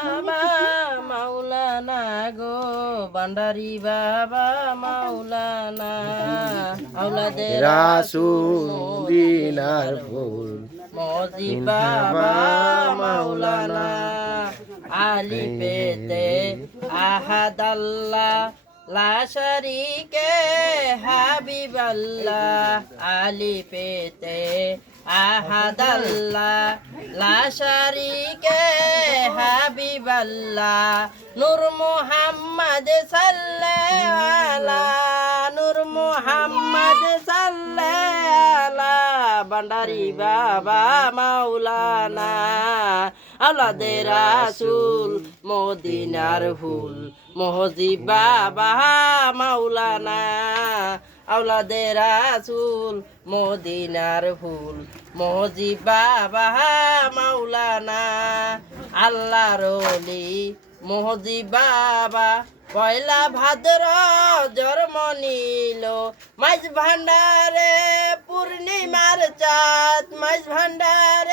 বাবা মাওলানা গো ভান্ডারি বাবা মাওলানা আওলাদের রাসূল দিনার ফুল মজি বাবা মাওলানা আলি পেতে আহাদ আল্লাহ লা শারীকে হাবিবাল্লাহ আলি পেতে আহাদ আল্লাহ লা শারীকে হাবিবাল্লাহ নূর মুহাম্মদ সাল্লাল্লাহু আলা নূর মুহাম্মদ সাল্লাল্লাহু আলা ভান্ডারি বাবা মাওলানা আওলাদের রাসূল মদিনার ফুল মহজি বাবা মাওলানা আওলাদের রাসূল মদিনার ফুল মহজি বাবা মাওলানা আল্লাহর ওলি মহজি বাবা পয়লা ভাদ্র জন্ম নিল মাঝ ভান্ডারে পূর্ণিমার চাঁদ মাঝ ভান্ডারে